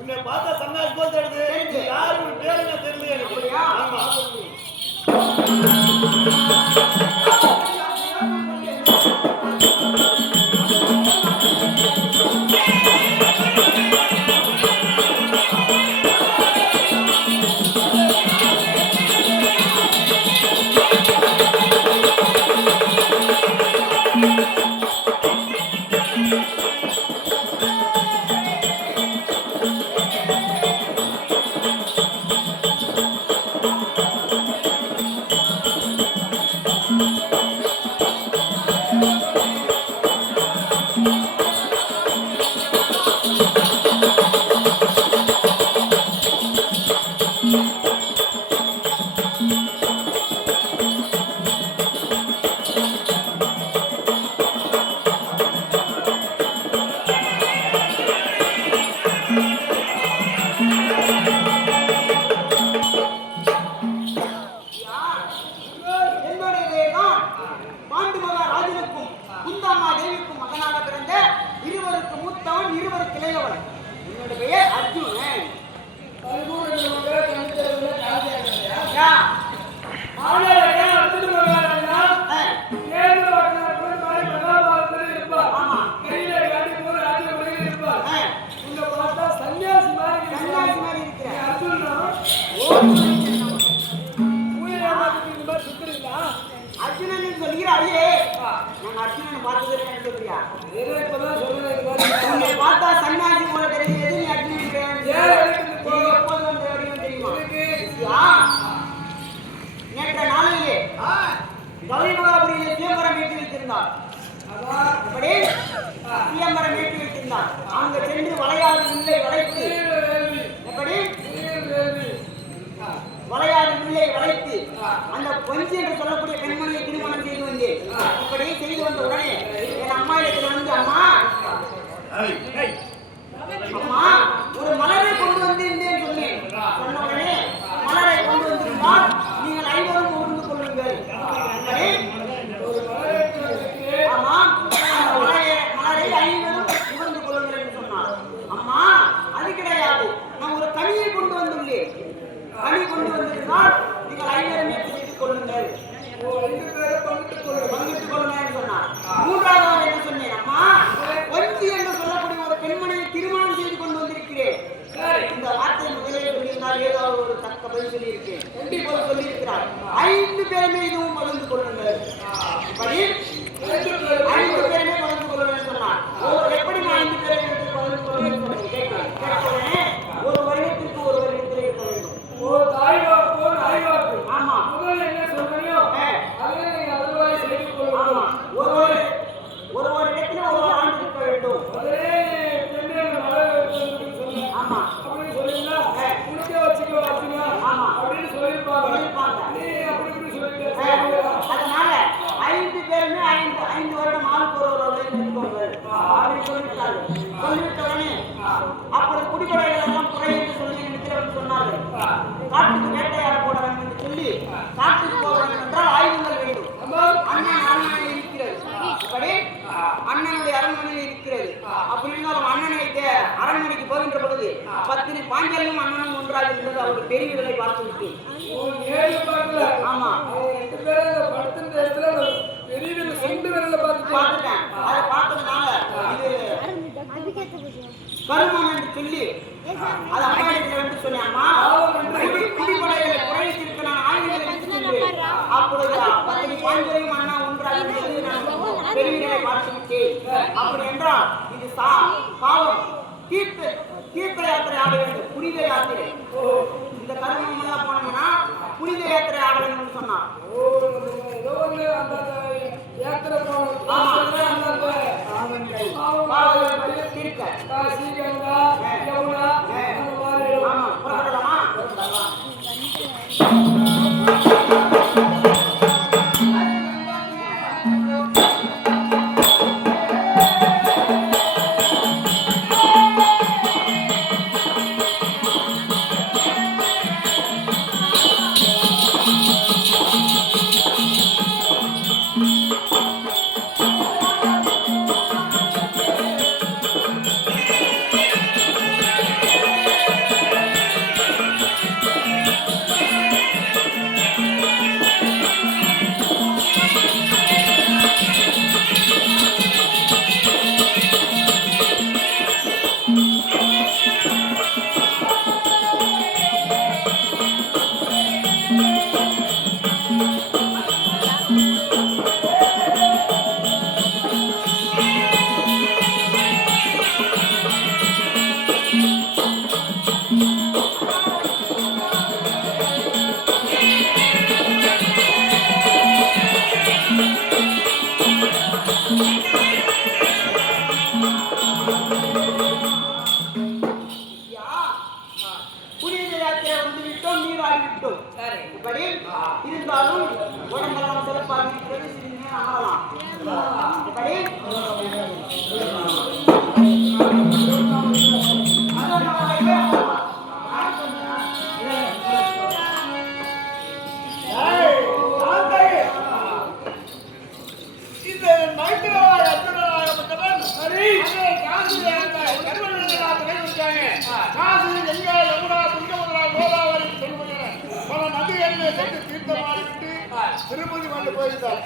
உன்னை பார்த்தா சன்னாசி போல் தெரியுது. யாரு பேர் என்ன தெரியுது எனக்கு. ஆமா அர்ஜுனன் சொல்கிறாயே, நான் அர்ஜுனன் பார்த்ததே சொல்றியா? உன்னை பார்த்தா சன்னியாசி போல தெரிகிறது. நீ அர்ஜுனன் எப்போது வந்து தெரியுமா? நேற்ற நாளிலே கௌரிமகாபுரியிலே சிதம்பரம் ஏற்றி வைத்திருந்தார். அப்படி சிதம்பரம் ஏற்றி வைத்திருந்தார். அங்கு சென்று வளையாது முல்லை வளைத்து, எப்படி வளையாது முல்லை வளைத்து அந்த கொஞ்சி என்று சொல்லக்கூடிய பெண்மணியை திருமணம் செய்து வந்தேன். இப்படி செய்து வந்த உடனே என் அம்மா இடத்துல வந்து, அம்மா அம்மா ஒரு மலரை கொண்டு வந்திருந்தேன் சொன்னேன். சொன்ன உடனே மலரை கொண்டு வந்திருந்தால் நீங்கள் ஐவரும் உணர்ந்து கொள்ளுங்கள். ஆமா, மலரை ஐவரும் உணர்ந்து கொள்ளுங்கள் என்று சொன்னார். அம்மா அது கிடையாது, நான் ஒரு கனியை கொண்டு வந்துள்ளேன். கனி கொண்டு வந்திருந்தால் நீங்கள் ஐவருமே செய்து கொள்ளுங்கள், பங்கிட்டுக் கொள்ளுங்கள் என்று சொன்னார். மூன்றாவது என்ன சொன்னேன்? அம்மா கொஞ்சி என்று சொல்லக்கூடிய ஒரு பெண்மணியை திருமணம் செய்து கொண்டு வந்திருக்கிறேன். இந்த வார்த்தை முதலில் சொல்லியிருந்தால் ஏதாவது ஒரு தக்க பதில் சொல்லியிருக்கேன். கண்டிப்பாக சொல்லியிருக்கிறார். 5 பேருமே இதுவும் பகிர்ந்து கொள்ளுங்கள். இப்படி 5 பேருமே பகிர்ந்து கொள்ளுங்கள் சொன்னார். எப்படி 5 பேரை பகிர்ந்து கொள்ளுங்கள் கேட்கிறேன். ஒரு வருடத்திற்கு ஒரு வருடத்தில் இருக்க வேண்டும். ஆமா, ஒரு இடத்துல ஒரு ஆண்டு இருக்க வேண்டும். ஆமா, அதனால 5 பேருமே 5 வருடம் ஆளுக்கு ஒரு அப்படின்னு சொல்லிவிட்ட உடனே அப்படி குடிப்படைகள் எல்லாம் குறை என்று சொல்லி நினைக்கிறவர்கள் சொன்னார்கள். காட்டுக்கு வேட்டையாட போட வேண்டும் என்று சொல்லி காட்டுக்கு போக வேண்டும் என்றால் ஆயுதங்கள் வேண்டும். அண்ணன் அரண்மனையில் இருக்கிறது. இப்படி அண்ணனுடைய அரண்மனையில் இருக்கிறது. அப்படி இருந்தாலும் அண்ணனை அரண்மனைக்கு போகின்ற பொழுது பத்தினி பாஞ்சாலியும் அண்ணனும் ஒன்றாக இருந்தது. அவருடைய பெரிய விலை பார்த்து விட்டு. ஆமா, பார்த்துட்டேன். அதை பார்த்ததுனால இது கருமம் என்று சொல்லி அது அம்மா என்று சொன்னேன். அம்மா குடிப்படைகளை குறைத்திருக்க நான் ஆயுதங்களை அப்பொழுது பத்தினி பாஞ்சாலியும் அண்ணா ஒன்றாக பெருமைகளை பார்த்து விட்டேன். அப்படி என்றால் இது பாவம். ஆட வேண்டும். புனித யாத்திரை. இந்த கருமம் எல்லாம் போனோம்னா புனித யாத்திரை ஆட வேண்டும் சொன்னார். இருந்தாலும் உடம்பெல்லாம் சிறப்பாக இருக்கிறது. சிறிது ஆகலாம். திருப்பதி மலை போயிருந்தார்.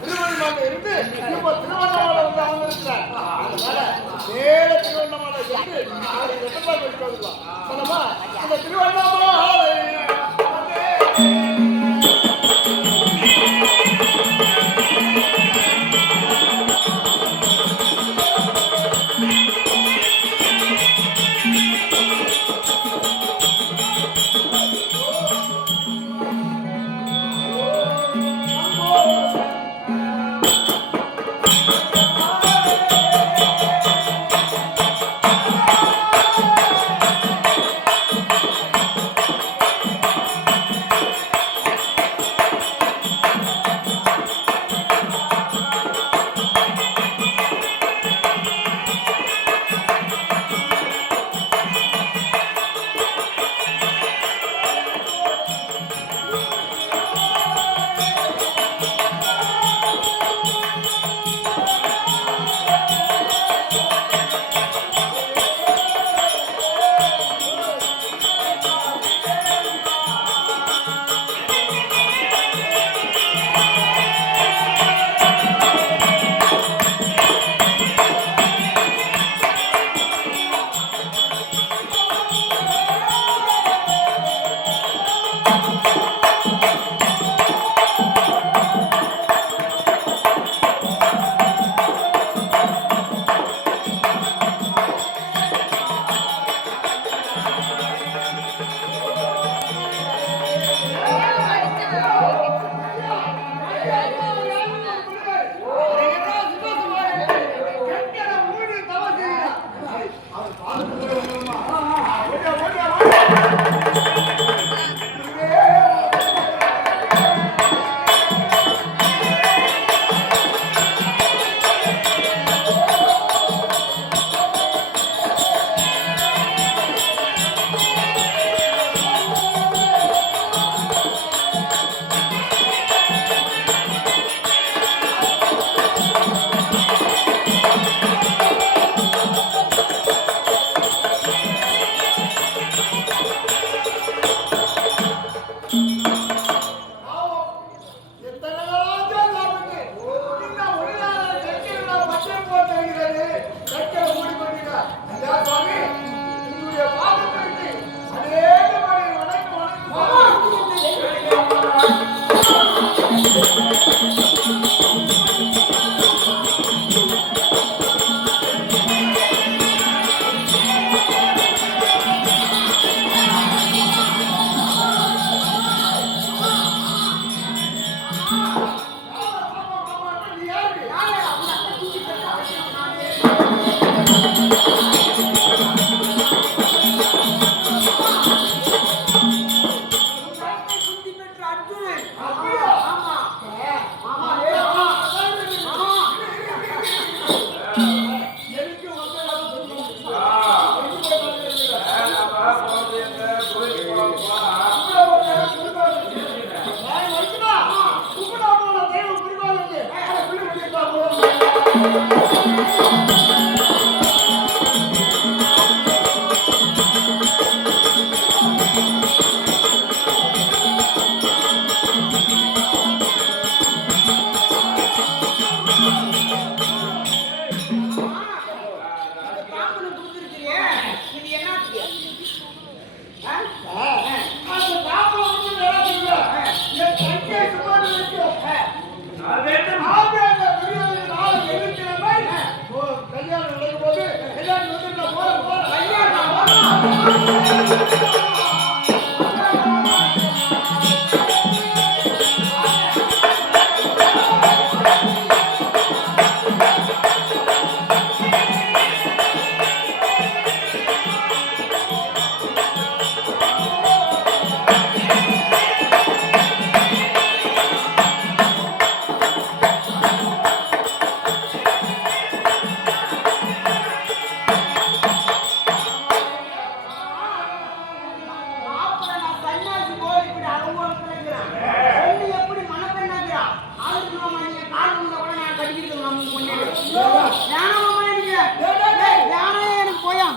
திருப்பதி மலை இருந்து இப்போ திருவண்ணாமலை வந்து அமர்ந்திருக்கிறார். அதனால நேர திருவண்ணாமலை சென்று சொல்லமா அந்த திருவண்ணாமலை மாப்பிள்ளை நான் சன்னியாசி போய் இப்படி அலங்கோலத்துல இருக்கிறேன். பொண்ணு எப்படி மணப்பெண்ணாக்குறா? ஆளுக்கு நான் மணியை கால் விழுந்தா கூட நான் கட்டிக்கிட்டு நம்ம பொண்ணு. ஞானமா எனக்கு? ஞானம் எனக்கு போயா?